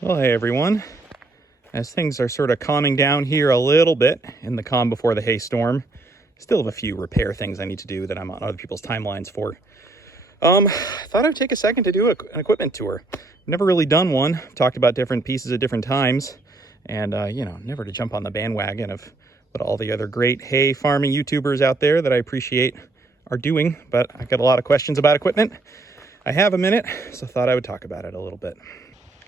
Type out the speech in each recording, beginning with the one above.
Well, hey everyone. As things are sort of calming down here a little bit in the calm before the hay storm, still have a few repair things I need to do that I'm on other people's timelines for. I thought I'd take a second to do an equipment tour. Never really done one. Talked about different pieces at different times, and never to jump on the bandwagon of what all the other great hay farming YouTubers out there that I appreciate are doing. But I've got a lot of questions about equipment. I have a minute, so thought I would talk about it a little bit.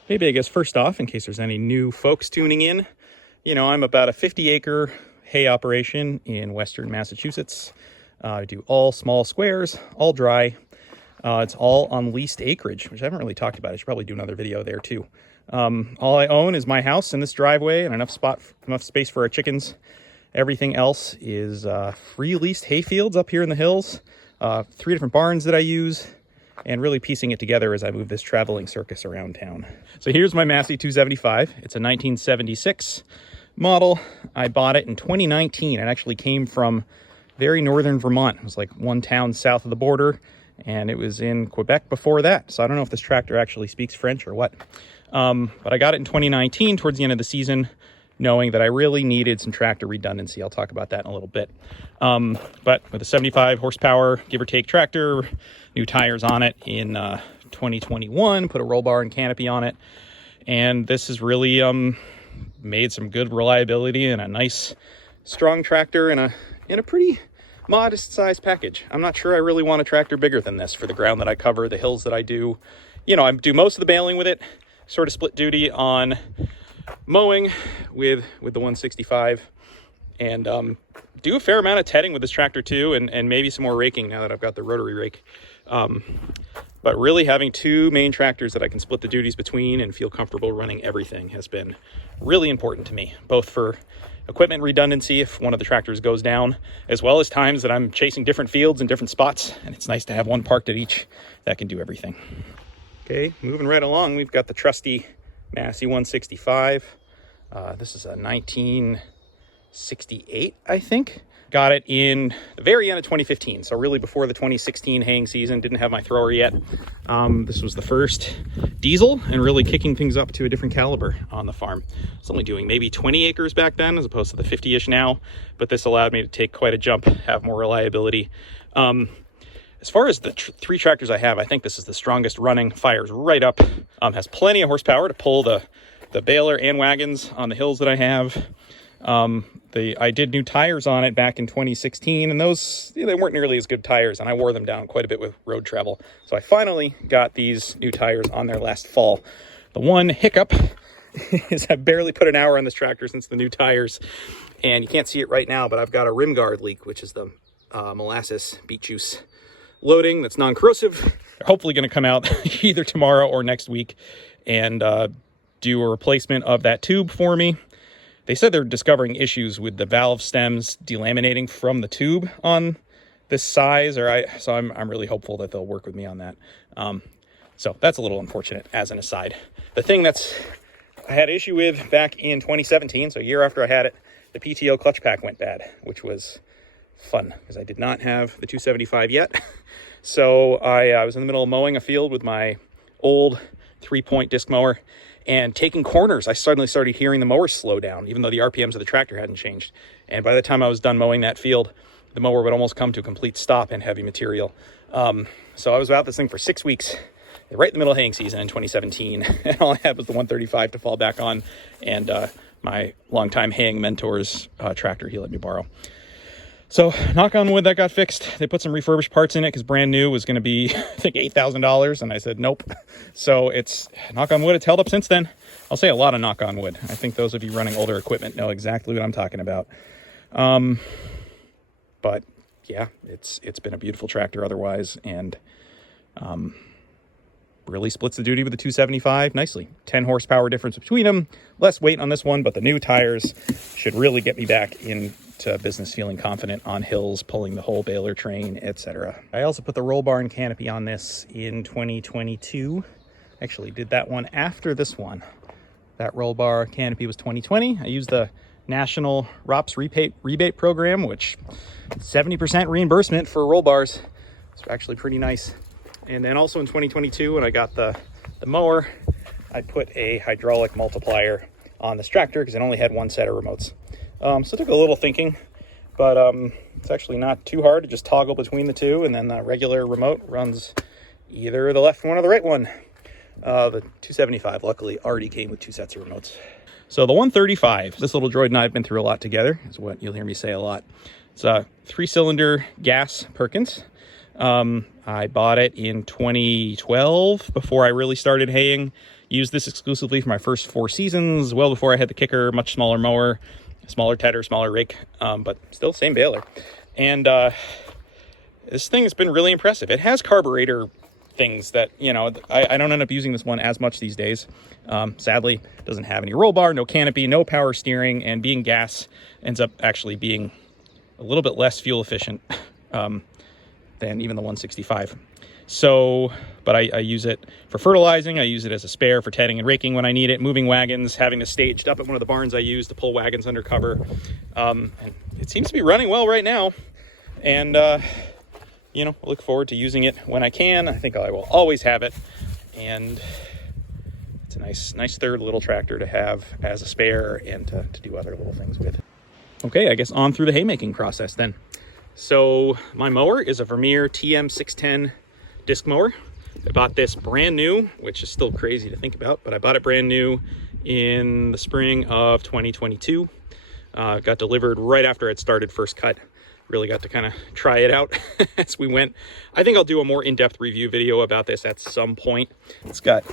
Maybe I guess first off, in case there's any new folks tuning in, I'm about a 50-acre hay operation in western Massachusetts. I do all small squares, all dry. It's all on leased acreage, which I haven't really talked about. I should probably do another video there too. All I own is my house and this driveway and enough space for our chickens. Everything else is free leased hay fields up here in the hills. 3 different barns that I use, and really piecing it together as I move this traveling circus around town. So here's my Massey 275. It's a 1976 model. I bought it in 2019. It actually came from very northern Vermont. It was like one town south of the border, and it was in Quebec before that. So I don't know if this tractor actually speaks French or what. But I got it in 2019 towards the end of the season, knowing that I really needed some tractor redundancy. I'll talk about that in a little bit. But with a 75 horsepower, give or take tractor, new tires on it in 2021, put a roll bar and canopy on it. And this has really made some good reliability and a nice, strong tractor in a pretty modest size package. I'm not sure I really want a tractor bigger than this for the ground that I cover, the hills that I do. I do most of the baling with it, sort of split duty on mowing with the 165, and do a fair amount of tedding with this tractor too, and maybe some more raking now that I've got the rotary rake. But really having 2 main tractors that I can split the duties between and feel comfortable running everything has been really important to me, both for equipment redundancy if one of the tractors goes down, as well as times that I'm chasing different fields and different spots, and it's nice to have one parked at each that can do everything. Okay, moving right along, we've got the trusty Massey 165. This is a 1968, I think. Got it in the very end of 2015, so really before the 2016 haying season. Didn't have my thrower yet. This was the first diesel and really kicking things up to a different caliber on the farm. I was only doing maybe 20 acres back then as opposed to the 50-ish now, but this allowed me to take quite a jump, have more reliability. As far as the 3 tractors I have, I think this is the strongest running, fires right up, has plenty of horsepower to pull the Baler and Wagons on the hills that I have. I did new tires on it back in 2016, and those, they weren't nearly as good tires, and I wore them down quite a bit with road travel. So I finally got these new tires on there last fall. The one hiccup is I barely put an hour on this tractor since the new tires, and you can't see it right now, but I've got a rim guard leak, which is the molasses beet juice loading that's non-corrosive. They're hopefully going to come out either tomorrow or next week and do a replacement of that tube for me. They said they're discovering issues with the valve stems delaminating from the tube on this size, so I'm really hopeful that they'll work with me on that. So that's a little unfortunate as an aside. The thing I had issue with back in 2017, so a year after I had it, the PTO clutch pack went bad, which was fun because I did not have the 275 yet. So I was in the middle of mowing a field with my old 3-point disc mower, and taking corners, I suddenly started hearing the mower slow down, even though the RPMs of the tractor hadn't changed. And by the time I was done mowing that field, the mower would almost come to a complete stop in heavy material. So I was without this thing for 6 weeks, right in the middle of haying season in 2017. And all I had was the 135 to fall back on, and my longtime haying mentor's tractor he let me borrow. So knock on wood, that got fixed. They put some refurbished parts in it because brand new was going to be, I think, $8,000. And I said, nope. So it's, knock on wood, it's held up since then. I'll say a lot of knock on wood. I think those of you running older equipment know exactly what I'm talking about. But yeah, it's been a beautiful tractor otherwise. And really splits the duty with the 275 nicely. 10 horsepower difference between them. Less weight on this one, but the new tires should really get me back into business feeling confident on hills, pulling the whole Baler train, etc. I also put the roll bar and canopy on this in 2022. Actually did that one after this one. That roll bar canopy was 2020. I used the National ROPS rebate program, which 70% reimbursement for roll bars. It's actually pretty nice. And then also in 2022, when I got the mower, I put a hydraulic multiplier on this tractor because it only had one set of remotes. So it took a little thinking, but it's actually not too hard to just toggle between the two, and then the regular remote runs either the left one or the right one. The 275 luckily already came with two sets of remotes. So the 135, this little droid and I have been through a lot together, is what you'll hear me say a lot. It's a 3-cylinder gas Perkins. I bought it in 2012 before I really started haying. Used this exclusively for my first 4 seasons, well before I had the kicker, much smaller mower, smaller tedder, smaller rake, but still same baler. And this thing has been really impressive. It has carburetor things that, you know, I don't end up using this one as much these days. Sadly, it doesn't have any roll bar, no canopy, no power steering, and being gas ends up actually being a little bit less fuel efficient than even the 165. So, but I use it for fertilizing. I use it as a spare for tedding and raking when I need it, moving wagons, having this staged up at one of the barns I use to pull wagons under cover. And it seems to be running well right now. And, you know, I look forward to using it when I can. I think I will always have it. And it's a nice third little tractor to have as a spare and to do other little things with. Okay, I guess on through the haymaking process then. So my mower is a Vermeer TM610 disc mower. I bought this brand new, which is still crazy to think about, but I bought it brand new in the spring of 2022. Got delivered right after it started first cut. Really got to kind of try it out as we went. I think I'll do a more in-depth review video about this at some point. It's got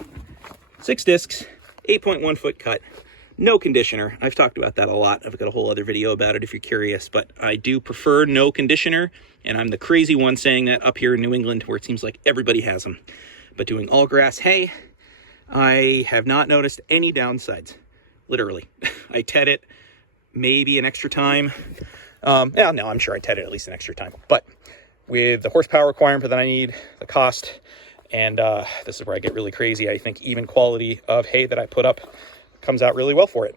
6 discs, 8.1 foot cut, no conditioner. I've talked about that a lot. I've got a whole other video about it if you're curious, but I do prefer no conditioner, and I'm the crazy one saying that up here in New England where it seems like everybody has them. But doing all grass hay, I have not noticed any downsides, literally. I ted it maybe an extra time. Yeah, no, I'm sure I ted it at least an extra time, but with the horsepower requirement that I need, the cost, and this is where I get really crazy. I think even quality of hay that I put up comes out really well for it.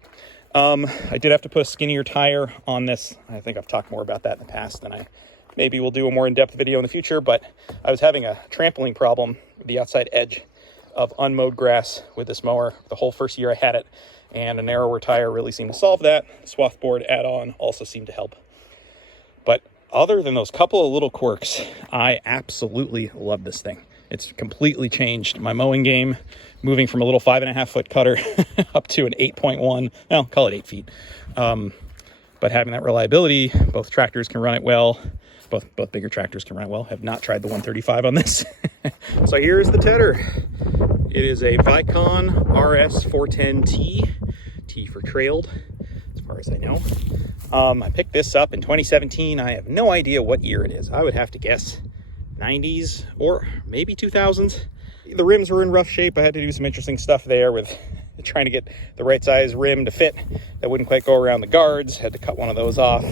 I did have to put a skinnier tire on this. I think I've talked more about that in the past, and I maybe will do a more in-depth video in the future, but I was having a trampling problem with the outside edge of unmowed grass with this mower the whole first year I had it, and a narrower tire really seemed to solve that. Swath board add-on also seemed to help. But other than those couple of little quirks, I absolutely love this thing. It's completely changed my mowing game, moving from a little 5.5 foot cutter up to an 8.1, well, call it 8 feet. But having that reliability, both tractors can run it well. Both bigger tractors can run it well. Have not tried the 135 on this. So here's the tedder. It is a Vicon RS410T, T for trailed, as far as I know. I picked this up in 2017. I have no idea what year it is. I would have to guess 90s or maybe 2000s. The rims were in rough shape. I had to do some interesting stuff there with trying to get the right size rim to fit that wouldn't quite go around the guards. Had to cut one of those off.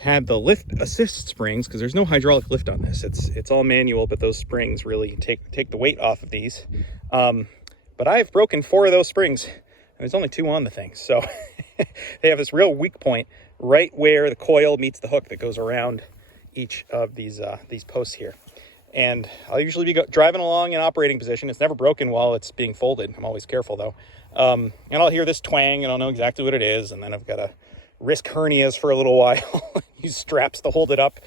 Had the lift assist springs because there's no hydraulic lift on this. It's all manual, but those springs really take the weight off of these. But I've broken 4 of those springs, and there's only 2 on the thing. So they have this real weak point right where the coil meets the hook that goes around each of these posts here. And I'll usually be driving along in operating position. It's never broken while it's being folded. I'm always careful though. And I'll hear this twang and I'll know exactly what it is. And then I've got to risk hernias for a little while, use straps to hold it up.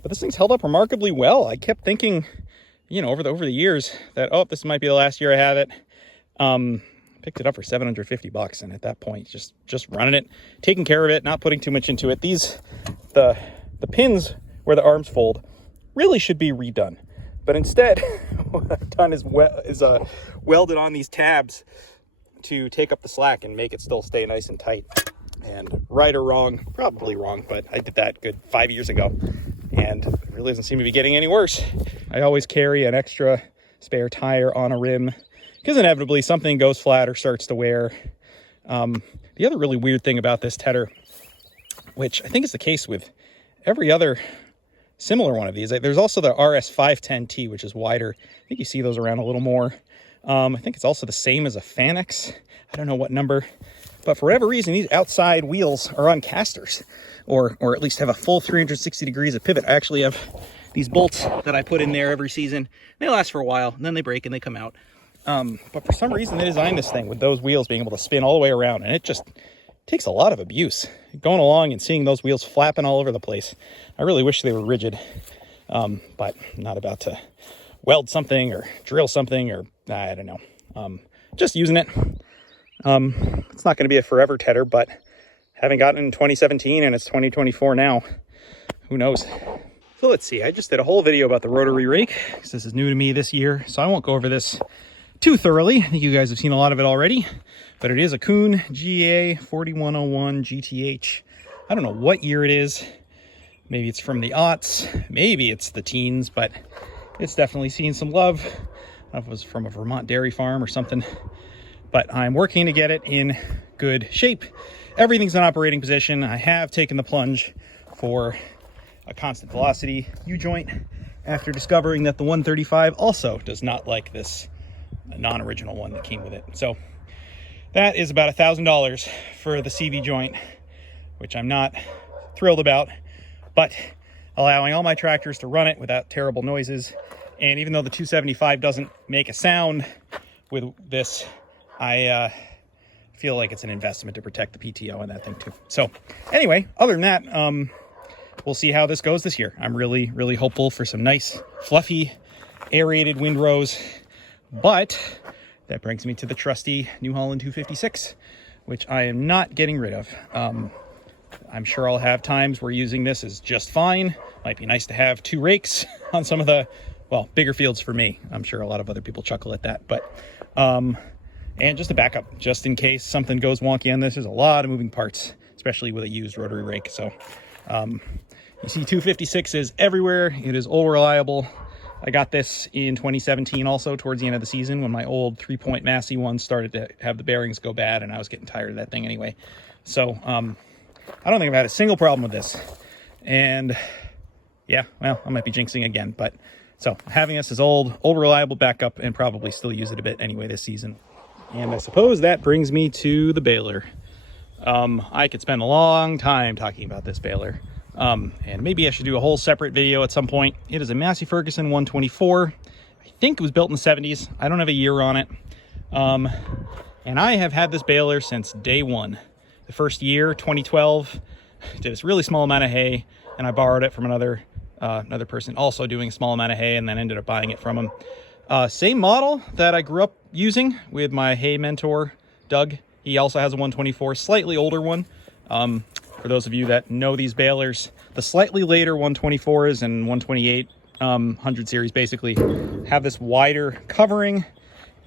But this thing's held up remarkably well. I kept thinking, you know, over the years that, oh, this might be the last year I have it. Picked it up for $750. And at that point, just running it, taking care of it, not putting too much into it. The pins where the arms fold really should be redone, but instead what I've done is welded on these tabs to take up the slack and make it still stay nice and tight. And right or wrong, probably wrong, but I did that good 5 years ago, and it really doesn't seem to be getting any worse. I always carry an extra spare tire on a rim because inevitably something goes flat or starts to wear. The other really weird thing about this tedder, which I think is the case with every other similar one of these, there's also the RS510T, which is wider. I think you see those around a little more. I think it's also the same as a Fanex. I don't know what number, but for whatever reason, these outside wheels are on casters, or at least have a full 360 degrees of pivot. I actually have these bolts that I put in there every season. They last for a while, and then they break and they come out. But for some reason they designed this thing with those wheels being able to spin all the way around, and it just takes a lot of abuse. Going along and seeing those wheels flapping all over the place. I really wish they were rigid, but I'm not about to weld something or drill something, or I don't know. Just using it. It's not going to be a forever tedder, but having gotten it in 2017 and it's 2024 now, who knows? So let's see, I just did a whole video about the rotary rake, because this is new to me this year, so I won't go over this too thoroughly. I think you guys have seen a lot of it already, but it is a Kuhn GA4101 GTH. I don't know what year it is. Maybe it's from the aughts, maybe it's the teens, but it's definitely seen some love. I don't know if it was from a Vermont dairy farm or something, but I'm working to get it in good shape. Everything's in operating position. I have taken the plunge for a constant velocity U-joint after discovering that the 135 also does not like this non-original one that came with it. So that is about $1,000 for the CV joint, which I'm not thrilled about, but allowing all my tractors to run it without terrible noises. And even though the 275 doesn't make a sound with this, I feel like it's an investment to protect the PTO on that thing too. So anyway, other than that, we'll see how this goes this year. I'm really, really hopeful for some nice, fluffy, aerated windrows. But that brings me to the trusty New Holland 256, which I am not getting rid of. I'm sure I'll have times where using this is just fine. Might be nice to have 2 rakes on some of the, well, bigger fields for me. I'm sure a lot of other people chuckle at that. But, and just a backup, just in case something goes wonky on this. There's a lot of moving parts, especially with a used rotary rake. So, you see 256 is everywhere. It is all reliable. I got this in 2017 also towards the end of the season when my old 3-point Massey one started to have the bearings go bad, and I was getting tired of that thing anyway. So I don't think I've had a single problem with this. And yeah, well, I might be jinxing again, but so having this as old reliable backup, and probably still use it a bit anyway this season. And I suppose that brings me to the Baler. I could spend a long time talking about this Baler. And maybe I should do a whole separate video at some point. It is a Massey Ferguson 124. I think it was built in the 70s. I don't have a year on it. And I have had this baler since day one. The first year, 2012, did this really small amount of hay, and I borrowed it from another person also doing a small amount of hay, and then ended up buying it from him. Same model that I grew up using with my hay mentor, Doug. He also has a 124, slightly older one. For those of you that know these balers, the slightly later 124s and 128 100 series basically have this wider covering,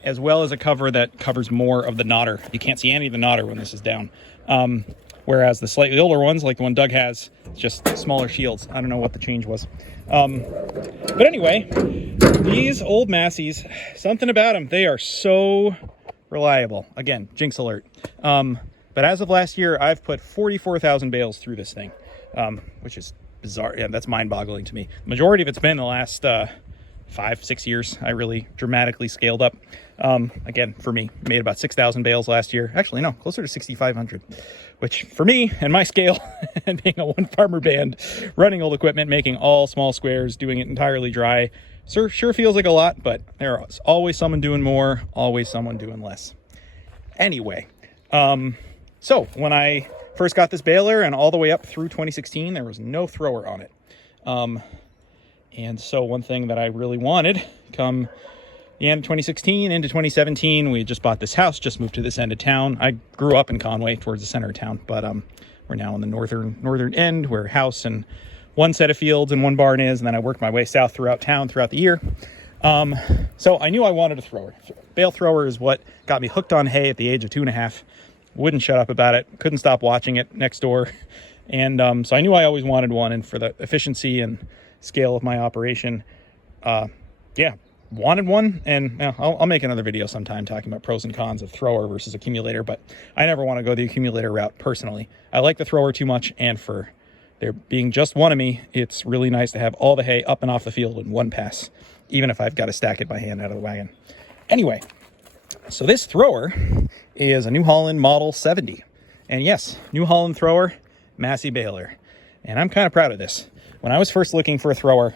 as well as a cover that covers more of the knotter. You can't see any of the knotter when this is down. Whereas the slightly older ones, like the one Doug has, it's just smaller shields. I don't know what the change was. But anyway, these old Masseys, something about them, they are so reliable. Again, jinx alert. But as of last year, I've put 44,000 bales through this thing, which is bizarre. Yeah, that's mind-boggling to me. The majority of it's been the last 5-6 years. I really dramatically scaled up. Again, for me, made about 6,000 bales last year. Actually, no, closer to 6,500, which for me and my scale and being a one-farmer band, running old equipment, making all small squares, doing it entirely dry, sure feels like a lot, but there's always someone doing more, always someone doing less. Anyway, so when I first got this baler and all the way up through 2016, there was no thrower on it. And so one thing that I really wanted come the end of 2016 into 2017, we just bought this house, just moved to this end of town. I grew up in Conway towards the center of town, but we're now in the northern end where house and one set of fields and one barn is, and then I worked my way south throughout town throughout the year. So I knew I wanted a thrower. Bale thrower is what got me hooked on hay at the age of 2.5. Wouldn't shut up about it. Couldn't stop watching it next door. And so I knew I always wanted one. And for the efficiency and scale of my operation, yeah, wanted one. And I'll make another video sometime talking about pros and cons of thrower versus accumulator. But I never want to go the accumulator route personally. I like the thrower too much. And for there being just one of me, it's really nice to have all the hay up and off the field in one pass, even if I've got to stack it by hand out of the wagon. Anyway, so this thrower is a New Holland Model 70. And yes, New Holland thrower, Massey baler. And I'm kind of proud of this. When I was first looking for a thrower,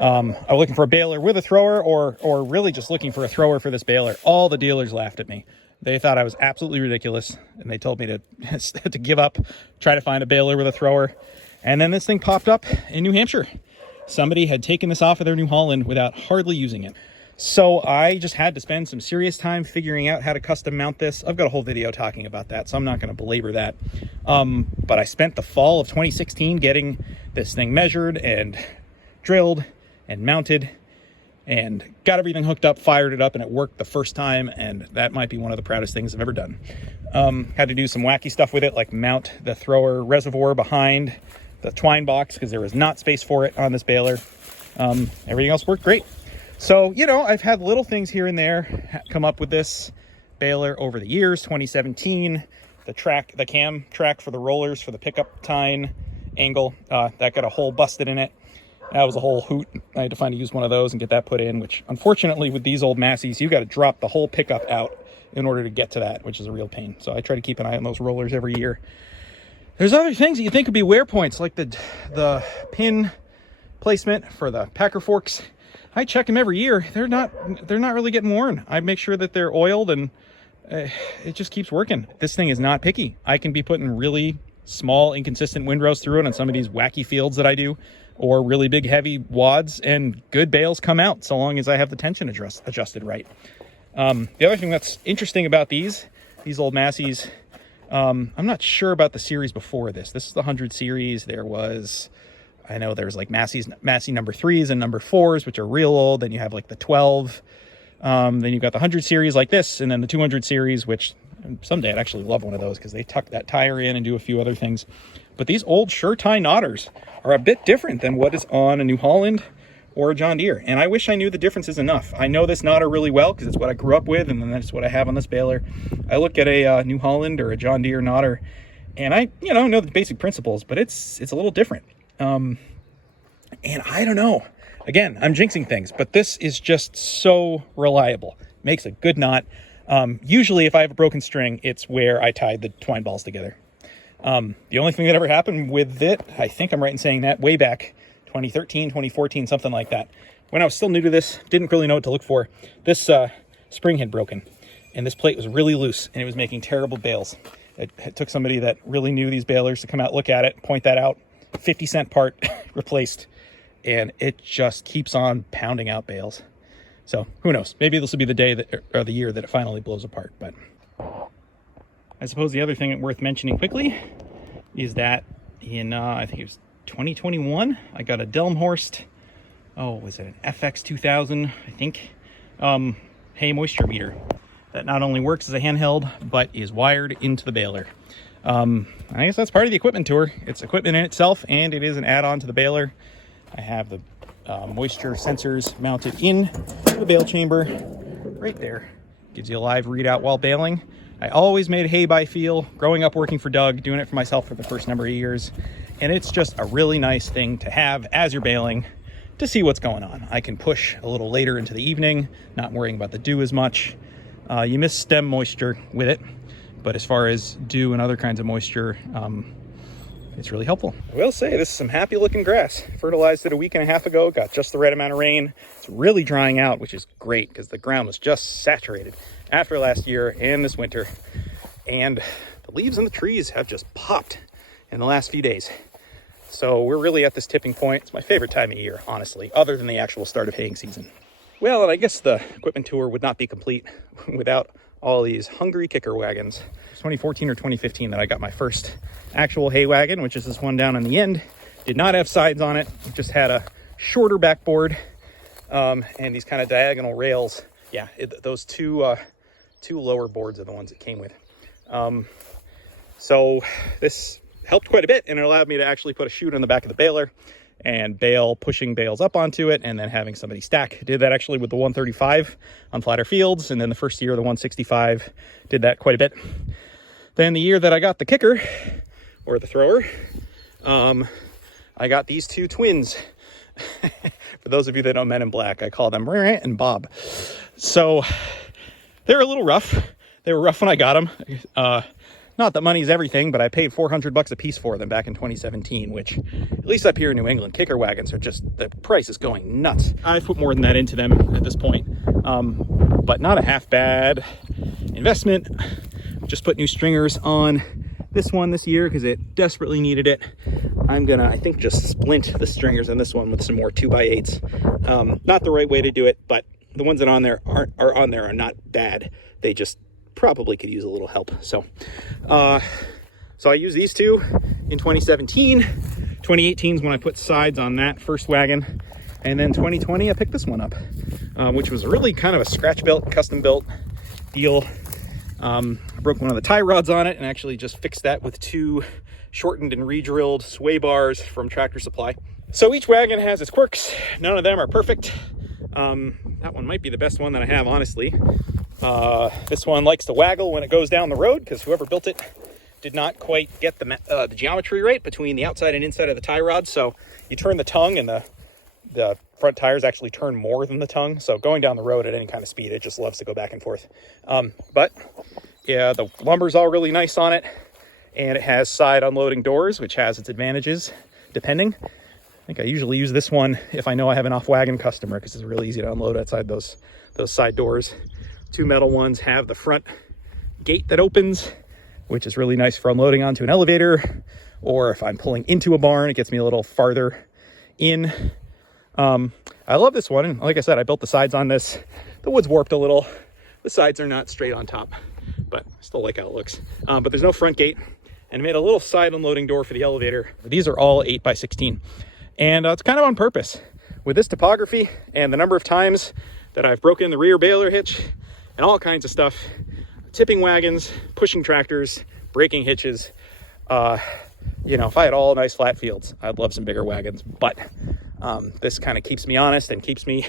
I was looking for a baler with a thrower, or really just looking for a thrower for this baler. All the dealers laughed at me. They thought I was absolutely ridiculous, and they told me to to give up, try to find a baler with a thrower. And then this thing popped up in New Hampshire. Somebody had taken this off of their New Holland without hardly using it. So I just had to spend some serious time figuring out how to custom mount this. I've got a whole video talking about that, so I'm not going to belabor that. But I spent the fall of 2016 getting this thing measured and drilled and mounted and got everything hooked up, fired it up, and it worked the first time. And that might be one of the proudest things I've ever done. Had to do some wacky stuff with it, like mount the thrower reservoir behind the twine box because there was not space for it on this baler. Everything else worked great. So, you know, I've had little things here and there come up with this baler over the years. 2017, the cam track for the rollers for the pickup tine angle, that got a hole busted in it. That was a whole hoot. I had to find use one of those and get that put in, which unfortunately with these old Masseys, you've got to drop the whole pickup out in order to get to that, which is a real pain. So I try to keep an eye on those rollers every year. There's other things that you think would be wear points, like the pin placement for the packer forks. I check them every year. They're not really getting worn. I make sure that they're oiled, and it just keeps working. This thing is not picky. I can be putting really small, inconsistent windrows through it on some of these wacky fields that I do, or really big, heavy wads, and good bales come out so long as I have the tension adjusted right. The other thing that's interesting about these old Masseys, I'm not sure about the series before this. This is the 100 series. I know there's like Massey number 3s and number 4s, which are real old. Then you have like the 12. Then you've got the 100 series like this, and then the 200 series, which someday I'd actually love one of those because they tuck that tire in and do a few other things. But these old sure tie knotters are a bit different than what is on a New Holland or a John Deere. And I wish I knew the differences enough. I know this knotter really well because it's what I grew up with, and then that's what I have on this baler. I look at a New Holland or a John Deere knotter, and I know the basic principles, but it's a little different. And I don't know. Again, I'm jinxing things, but this is just so reliable. Makes a good knot. Usually if I have a broken string, it's where I tied the twine balls together. The only thing that ever happened with it, I think I'm right in saying that, way back 2013, 2014, something like that. When I was still new to this, didn't really know what to look for. This spring had broken, and this plate was really loose, and it was making terrible bales. It took somebody that really knew these balers to come out, look at it, point that out. 50-cent part replaced, and it just keeps on pounding out bales. So who knows? Maybe this will be the day or the year that it finally blows apart. But I suppose the other thing worth mentioning quickly is that in I think it was 2021, I got a Delmhorst. Oh, was it an FX 2000? I think hay moisture meter that not only works as a handheld but is wired into the baler. I guess that's part of the equipment tour. It's equipment in itself, and it is an add-on to the baler. I have the moisture sensors mounted in the bale chamber right there. Gives you a live readout while baling. I always made hay by feel, growing up working for Doug, doing it for myself for the first number of years. And it's just a really nice thing to have as you're baling to see what's going on. I can push a little later into the evening, not worrying about the dew as much. You miss stem moisture with it. But as far as dew and other kinds of moisture, it's really helpful. I will say this is some happy looking grass. Fertilized it a week and a half ago, got just the right amount of rain. It's really drying out, which is great because the ground was just saturated after last year and this winter. And the leaves on the trees have just popped in the last few days. So we're really at this tipping point. It's my favorite time of year, honestly, other than the actual start of haying season. Well, and I guess the equipment tour would not be complete without all these hungry kicker wagons. It was 2014 or 2015 that I got my first actual hay wagon, which is this one down on the end. Did not have sides on it. It just had a shorter backboard and these kind of diagonal rails. Yeah, those two lower boards are the ones it came with. So this helped quite a bit, and it allowed me to actually put a chute on the back of the baler and bale, pushing bales up onto it, and then having somebody stack. Did that actually with the 135 on flatter fields, and then the first year the 165 did that quite a bit. Then the year that I got the kicker or the thrower, I got these two twins. For those of you that know Men in Black, I call them Rake and Bob. So they're a little rough. They were rough when I got them. Not that money's everything, but I paid $400 a piece for them back in 2017, which, at least up here in New England, kicker wagons are just, the price is going nuts. I've put more than that into them at this point, but not a half bad investment. Just put new stringers on this one this year because it desperately needed it. I'm gonna, I think, just splint the stringers on this one with some more 2x8s. Not the right way to do it, but the ones that are not bad. They just probably could use a little help. So I used these two in 2017. 2018 is when I put sides on that first wagon, and then 2020 I picked this one up, which was really kind of a scratch built, custom built deal. I broke one of the tie rods on it and actually just fixed that with two shortened and re-drilled sway bars from Tractor Supply. So each wagon has its quirks. None of them are perfect. That one might be the best one that I have, honestly. This one likes to waggle when it goes down the road because whoever built it did not quite get the geometry right between the outside and inside of the tie rod. So you turn the tongue and the front tires actually turn more than the tongue. So going down the road at any kind of speed, it just loves to go back and forth. But yeah, the lumber's all really nice on it, and it has side unloading doors, which has its advantages depending. I think I usually use this one if I know I have an off-wagon customer because it's really easy to unload outside those side doors. Two metal ones have the front gate that opens, which is really nice for unloading onto an elevator, or if I'm pulling into a barn, it gets me a little farther in. I love this one, and like I said, I built the sides on this. The wood's warped a little. The sides are not straight on top, but I still like how it looks. But there's no front gate, and I made a little side unloading door for the elevator. These are all 8x16, and it's kind of on purpose. With this topography and the number of times that I've broken the rear baler hitch and all kinds of stuff, tipping wagons, pushing tractors, breaking hitches, you know, if I had all nice flat fields, I'd love some bigger wagons, but this kind of keeps me honest and keeps me,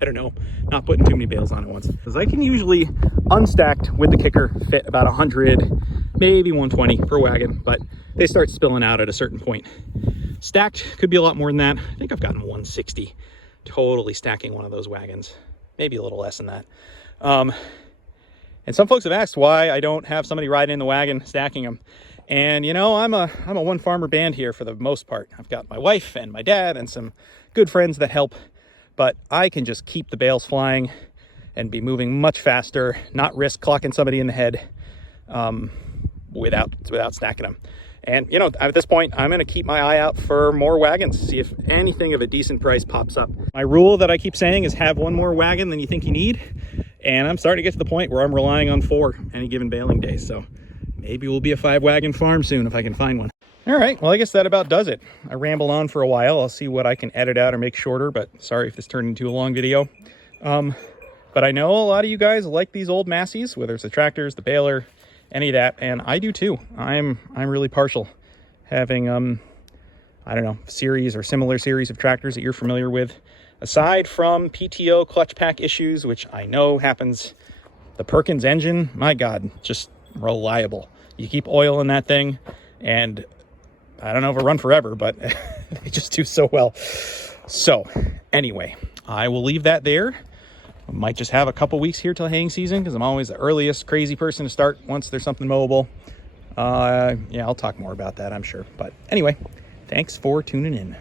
I don't know, not putting too many bales on at once. Because I can usually, unstacked with the kicker, fit about 100, maybe 120 per wagon, but they start spilling out at a certain point. Stacked could be a lot more than that. I think I've gotten 160 totally stacking one of those wagons, maybe a little less than that. And some folks have asked why I don't have somebody riding in the wagon stacking them. And you know, I'm a one farmer band here for the most part. I've got my wife and my dad and some good friends that help, but I can just keep the bales flying and be moving much faster, not risk clocking somebody in the head without stacking them. And you know, at this point, I'm going to keep my eye out for more wagons, see if anything of a decent price pops up. My rule that I keep saying is have one more wagon than you think you need. And I'm starting to get to the point where I'm relying on 4 any given baling day. So maybe we'll be a 5-wagon farm soon if I can find one. All right, well, I guess that about does it. I rambled on for a while. I'll see what I can edit out or make shorter, but sorry if this turned into a long video. But I know a lot of you guys like these old Masseys, whether it's the tractors, the baler, any of that, and I do too. I'm really partial. Having I don't know, series or similar series of tractors that you're familiar with. Aside from PTO clutch pack issues, which I know happens, the Perkins engine, my God, just reliable. You keep oil in that thing, and I don't know if it'll run forever, but they just do so well. So anyway, I will leave that there. I might just have a couple weeks here till haying season because I'm always the earliest crazy person to start once there's something mowable. Yeah, I'll talk more about that, I'm sure. But anyway, thanks for tuning in.